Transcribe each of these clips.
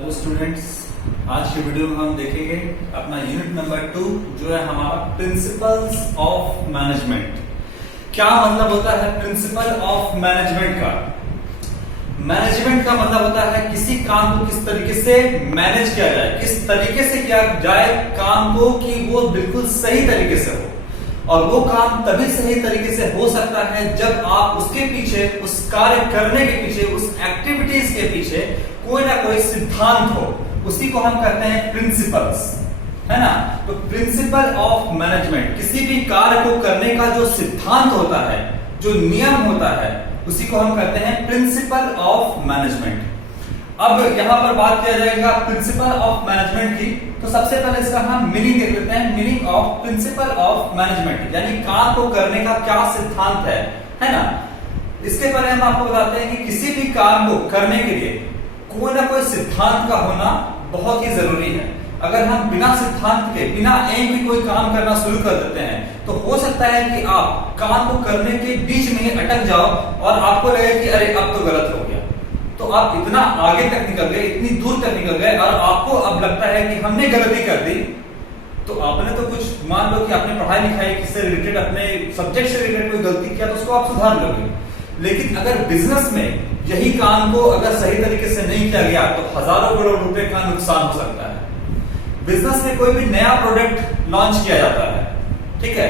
Hello students, आज की video में हम देखेंगे अपना यूनिट नंबर 2 जो है हमारा प्रिंसिपल्स ऑफ मैनेजमेंट। क्या मतलब होता है प्रिंसिपल ऑफ मैनेजमेंट का? मैनेजमेंट का मतलब होता है किसी काम को किस तरीके से मैनेज किया जाए, किस तरीके से किया जाए काम को कि वो बिल्कुल सही तरीके से हो। और वो काम तभी सही तरीके से हो सकता है जब आप उसके पीछे, उस कार्य करने के पीछे, उस एक्टिविटीज के पीछे कोई ना कोई सिद्धांत हो। उसी को हम कहते हैं प्रिंसिपल्स, है ना। तो प्रिंसिपल ऑफ मैनेजमेंट किसी भी कार्य को करने का जो सिद्धांत होता है, जो नियम होता है, उसी को हम कहते हैं प्रिंसिपल ऑफ मैनेजमेंट। अब यहां पर बात किया जाएगा प्रिंसिपल ऑफ मैनेजमेंट की, तो सबसे पहले इसका हम मीनिंग देख लेते हैं। Meaning of principal of management यानी काम को करने का क्या सिद्धांत है ना। इसके पहले हम आपको बताते हैं कि किसी भी काम को करने के लिए कोई ना कोई सिद्धांत का होना बहुत ही जरूरी है। अगर हम बिना सिद्धांत के, बिना एम के कोई काम करना शुरू कर देते हैं तो हो सकता है कि आप काम को करने के बीच में ही अटक जाओ और आपको लगे कि अरे अब तो गलत हो गया। तो आप इतना आगे तक निकल गए, इतनी दूर तक निकल गए और आपको अब लगता है कि हमने गलती कर दी। तो आपने तो कुछ, मान लो कि आपने पढ़ाई लिखाई से रिलेटेड, अपने सब्जेक्ट से रिलेटेड कोई गलती किया तो उसको आप सुधार लोगे। लेकिन अगर बिजनेस में यही काम को अगर सही तरीके से नहीं किया गया तो हजारों करोड़ रुपए का नुकसान हो सकता है। बिजनेस में कोई भी नया प्रोडक्ट लॉन्च किया जाता है, ठीक है,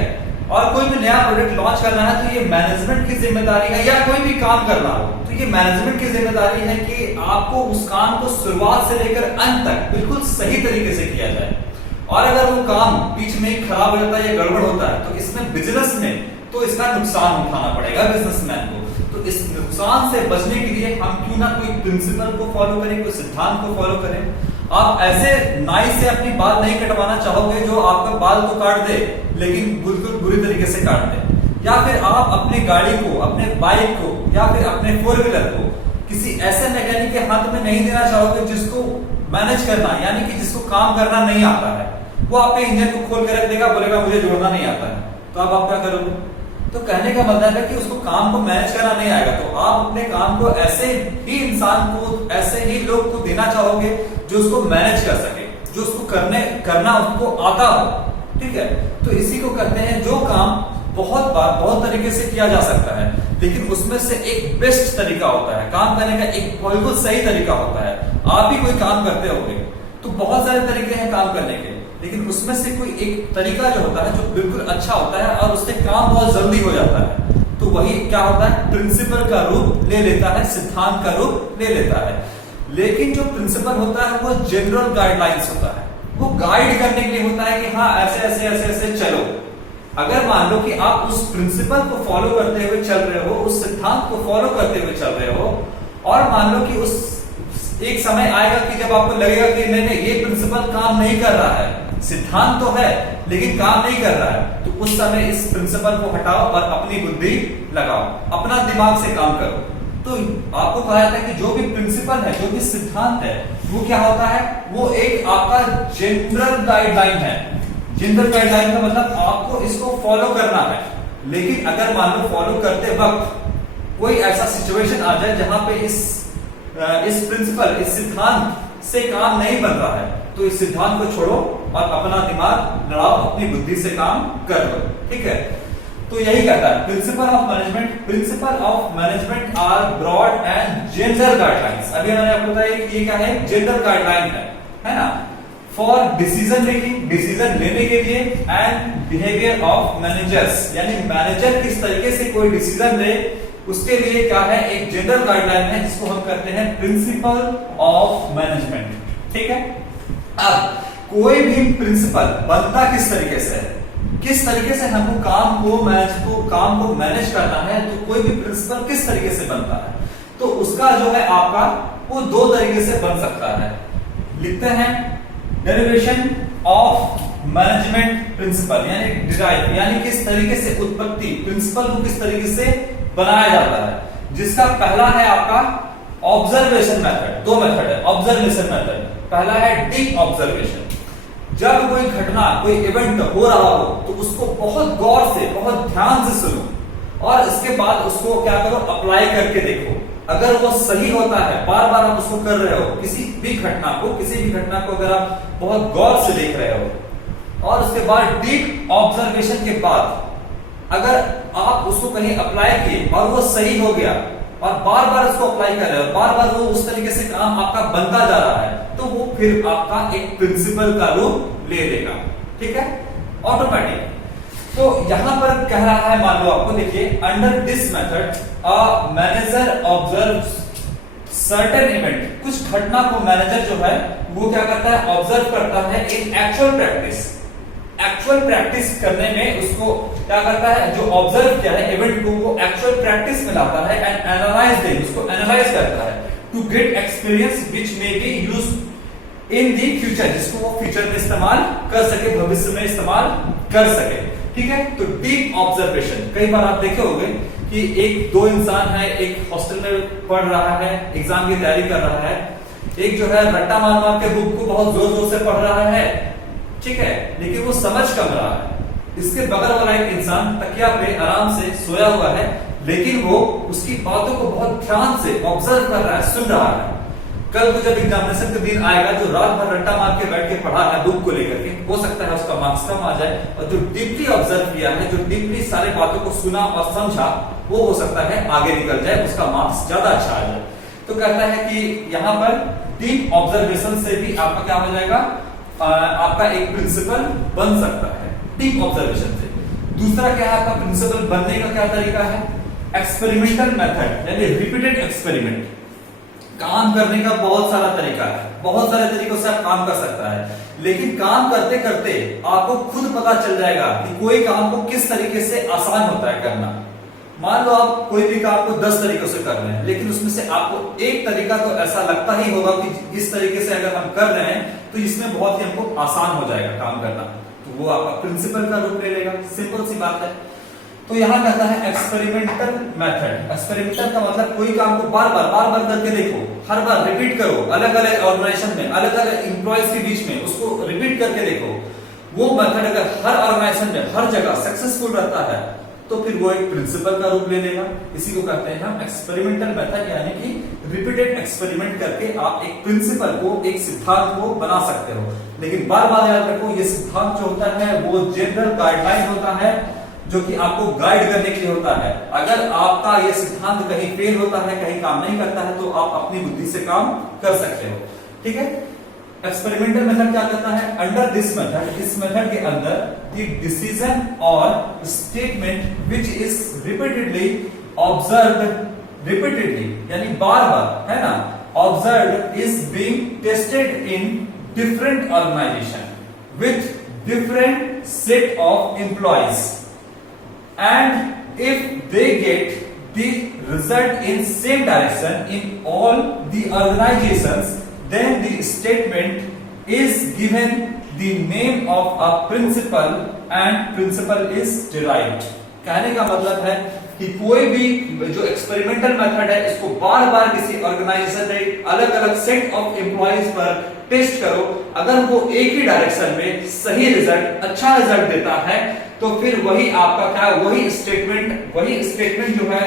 और कोई भी नया प्रोडक्ट लॉन्च करना है तो ये मैनेजमेंट की जिम्मेदारी है, या कोई भी काम करना हो तो ये मैनेजमेंट की जिम्मेदारी है कि आपको उस काम को शुरुआत से लेकर अंत तक बिल्कुल सही तरीके से किया जाए। और अगर वो काम बीच में ही खराब हो जाता है या गड़बड़ होता है तो इसमें बिजनेस में तो इसका नुकसान उठाना पड़ेगा बिजनेसमैन को। तो इस नुकसान से बचने के लिए हम क्यों ना कोई प्रिंसिपल को फॉलो करें, कोई सिद्धांत को फॉलो करें। आप ऐसे नाई से अपनी बाल नहीं कटवाना चाहोगे जो आपका बाल तो काट दे लेकिन बिल्कुल बुरी तरीके से काट दे। या फिर आप अपनी गाड़ी को, अपने बाइक को या फिर अपने 4 व्हीलर को किसी ऐसे मैकेनिक के हाथ में नहीं देना चाहोगे जिसको मैनेज करना, यानी कि जिसको काम करना नहीं आता है। वो आपके इंजन को खोल कर रख देगा, बोलेगा मुझे जोड़ना नहीं आता है, तो अब आप क्या करोगे? तो कहने का मतलब है कि उसको काम को मैनेज करना नहीं आएगा तो आप अपने काम को ऐसे ही इंसान को, ऐसे ही लोग को देना चाहोगे जो उसको मैनेज कर सके, जो उसको करना उसको आता हो, ठीक है। तो इसी को कहते हैं जो काम बहुत बार बहुत तरीके से किया जा सकता है लेकिन उसमें से एक बेस्ट तरीका होता है काम करने का, एक बिल्कुल सही तरीका होता है। आप भी कोई काम करते होंगे तो बहुत सारे तरीके हैं काम करने के, लेकिन उसमें से कोई एक तरीका जो होता है जो बिल्कुल अच्छा होता है और उससे काम बहुत जल्दी हो जाता है, तो वही क्या होता है, प्रिंसिपल का रूप ले लेता है, सिद्धांत का रूप ले लेता है। लेकिन जो प्रिंसिपल होता है वो जनरल गाइडलाइंस होता है, वो गाइड करने के लिए होता है कि हाँ ऐसे ऐसे ऐसे ऐसे चलो। अगर मान लो कि आप उस प्रिंसिपल को फॉलो करते हुए चल रहे हो, उस सिद्धांत को फॉलो करते हुए चल रहे हो, और मान लो कि उस एक समय आएगा कि जब आपको लगेगा कि नहीं ये प्रिंसिपल काम नहीं कर रहा है, सिद्धांत तो है लेकिन काम नहीं कर रहा है, तो उस समय इस प्रिंसिपल को हटाओ और अपनी बुद्धि लगाओ, अपना दिमाग से काम करो। तो आपको कहा जाता है कि जो भी प्रिंसिपल है, जो भी सिद्धांत है, वो क्या होता है, वो एक आपका जनरल गाइडलाइन है। जनरल गाइडलाइन का मतलब आपको इसको फॉलो करना है। लेकिन अगर मान लो फॉलो करते वक्त कोई ऐसा सिचुएशन आ जाए जहां पे इस प्रिंसिपल, इस सिद्धांत से काम नहीं बन रहा है, तो इस सिद्धांत को छोड़ो और अपना दिमाग लड़ाओ, अपनी बुद्धि से काम कर लो, ठीक है। तो यही कहता है principle of management. Principle of management are broad and general guidelines. अभी मैंने आपको बताया कि ये क्या है, जनरल गाइडलाइन है ना, फॉर डिसीजन मेकिंग, डिसीजन लेने के लिए, एंड बिहेवियर ऑफ मैनेजर्स, यानी मैनेजर किस तरीके से कोई डिसीजन ले उसके लिए क्या है, एक जनरल गाइडलाइन है जिसको हम कहते हैं प्रिंसिपल ऑफ मैनेजमेंट, ठीक है। अब कोई भी प्रिंसिपल बनता किस तरीके से है, किस तरीके से हमको काम को मैनेज करना है, तो कोई भी प्रिंसिपल किस तरीके से बनता है, तो उसका जो है आपका वो 2 तरीके से बन सकता है। लिखते हैं डेरिवेशन ऑफ मैनेजमेंट प्रिंसिपल, यानी डिराइव, यानी किस तरीके से उत्पत्ति, प्रिंसिपल को किस तरीके से बनाया जाता है। जिसका पहला है आपका ऑब्जर्वेशन मेथड। 2 मेथड है ऑब्जर्वेशन मेथड। पहला है डीप ऑब्जर्वेशन। जब कोई घटना, कोई इवेंट हो रहा हो तो उसको बहुत गौर से, बहुत ध्यान से सुनो और इसके बाद उसको क्या करो, अप्लाई करके देखो। अगर वो सही होता है, बार बार आप उसको कर रहे हो, किसी भी घटना को अगर आप बहुत गौर से देख रहे हो और उसके बाद डीप ऑब्जर्वेशन के बाद अगर आप उसको कहीं अप्लाई किए और वो सही हो गया और बार बार उसको अप्लाई कर रहे हो, बार बार वो उस तरीके से काम आपका बनता जा रहा है, तो वो फिर आपका एक प्रिंसिपल का रूप ले लेगा। ठीक है, ऑटोमेटिक। तो यहां पर कह रहा है, मान लो आपको, देखिए, under this method a manager observes certain event, कुछ घटना को मैनेजर जो है वो क्या करता है, ऑब्जर्व करता है इन एक्चुअल प्रैक्टिस करने में उसको क्या करता है, जो ऑब्जर्व किया है इवेंट को वो एक्चुअल प्रैक्टिस में लाता है एंड एनालाइज देन, उसको एनालाइज करता है to get experience which may be used in the future, जिसको वो फ्यूचर में इस्तेमाल कर सके, भविष्य में इस्तेमाल कर सके। ठीक है, तो डीप ऑब्जर्वेशन, कई बार आप देखे होंगे कि एक दो इंसान है, एक हॉस्टल में पढ़ रहा है, एग्जाम की तैयारी कर रहा है, एक जो है रट्टा मार मार के बुक को बहुत जोर जोर से पढ़ रहा है, ठीक है, लेकिन वो समझ कम रहा है। इसके बगल वाला एक इंसान तकिया पे आराम से सोया हुआ है, लेकिन वो उसकी बातों को बहुत ध्यान से ऑब्जर्व कर रहा है, सुन रहा है। कल को जब एग्जामिनेशन का दिन आएगा, जो रात भर रट्टा मार के बैठ के पढ़ा है बुक को लेकर के, हो सकता है उसका मार्क्स कम आ जाए, और जो डीपली ऑब्जर्व किया है, जो डीपली सारे बातों को सुना और समझा, वो हो सकता है आगे निकल जाए, उसका मार्क्स ज्यादा अच्छा आ जाए। तो कहता है कि यहाँ पर डीप ऑब्जर्वेशन से भी आपका क्या हो जाएगा, आपका एक प्रिंसिपल बन सकता है डीप ऑब्जर्वेशन से। दूसरा क्या है आपका प्रिंसिपल बनने का क्या तरीका है, एक्सपेरिमेंटल मेथड, यानी रिपीटेड एक्सपेरिमेंट। काम करने का बहुत सारा तरीका है, बहुत सारे तरीकों से आप काम कर सकता है, लेकिन काम करते करते आपको खुद पता चल जाएगा कि कोई काम को किस तरीके से आसान होता है करना। मान लो आप कोई भी काम को 10 तरीकों से कर रहे हैं, लेकिन उसमें से आपको एक तरीका तो ऐसा लगता ही होगा कि इस तरीके से अगर हम कर रहे हैं तो इसमें बहुत ही हमको आसान हो जाएगा काम करना, तो वो आपका प्रिंसिपल का रूप ले लेगा। सिंपल सी बात है। तो यहां कहता है एक्सपेरिमेंटल मेथड। एक्सपेरिमेंटल का मतलब कोई काम को बार बार करके देखो, हर बार रिपीट करो, अलग अलग ऑर्गेनाइजेशन में, अलग अलग एम्प्लॉयज के बीच में उसको रिपीट करके देखो। वो मेथड अगर हर ऑर्गेनाइजेशन में हर जगह सक्सेसफुल रहता है तो फिर वो एक प्रिंसिपल का रूप ले लेगा। इसी को कहते हैं हम एक्सपेरिमेंटल मेथड, यानी कि रिपीटेड एक्सपेरिमेंट करके आप एक प्रिंसिपल को, एक सिद्धांत को बना सकते हो। लेकिन बार बार याद रखो, ये सिद्धांत जो होता है वो जनरल गाइडलाइन होता है, जो कि आपको गाइड करने के लिए होता है। अगर आपका ये सिद्धांत कहीं फेल होता है, कहीं काम नहीं करता है, तो आप अपनी बुद्धि से काम कर सकते हो। ठीक है, एक्सपेरिमेंटल मेथड क्या करता है, अंडर दिस मेथड, इस मेथड के अंदर द डिसीजन और statement which is repeatedly observed, repeatedly यानी बार बार, है ना, observed is being tested in different organisation with different set of employees, and if they get the result in same direction in all the organizations, then the statement is given the name of a principle and principle is derived। कहने का मतलब है कि कोई भी जो experimental method है, इसको बार बार किसी ऑर्गेनाइजेशन में अलग अलग सेट ऑफ एम्प्लॉइज पर टेस्ट करो, अगर वो एक ही डायरेक्शन में सही रिजल्ट, अच्छा रिजल्ट देता है, तो फिर वही आपका क्या, वही स्टेटमेंट जो है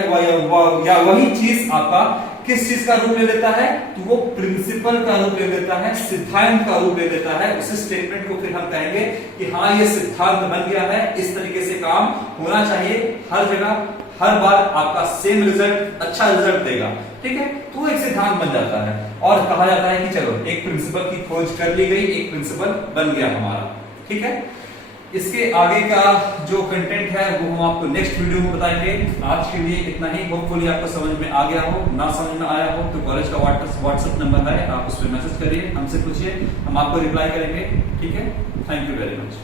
या वही चीज आपका किस चीज का रूप ले लेता है, तो वो प्रिंसिपल का रूप ले लेता है, सिद्धांत का रूप ले लेता है। उस स्टेटमेंट को फिर हम कहेंगे कि हाँ, ये सिद्धांत बन गया है, इस तरीके से काम होना चाहिए, हर जगह हर बार आपका सेम रिजल्ट, अच्छा रिजल्ट देगा। ठीक है, तो एक सिद्धांत बन जाता है और कहा जाता है कि चलो एक प्रिंसिपल की खोज कर ली गई, एक प्रिंसिपल बन गया हमारा। ठीक है, इसके आगे का जो कंटेंट है वो हम आपको नेक्स्ट वीडियो में बताएंगे। आज के लिए इतना ही। होपफुली आपको समझ में आ गया हो, ना समझ में आया हो तो कॉलेज का व्हाट्सएप नंबर है, आप उस पर मैसेज करिए, हमसे पूछिए, हम आपको रिप्लाई करेंगे। ठीक है, थैंक यू वेरी मच।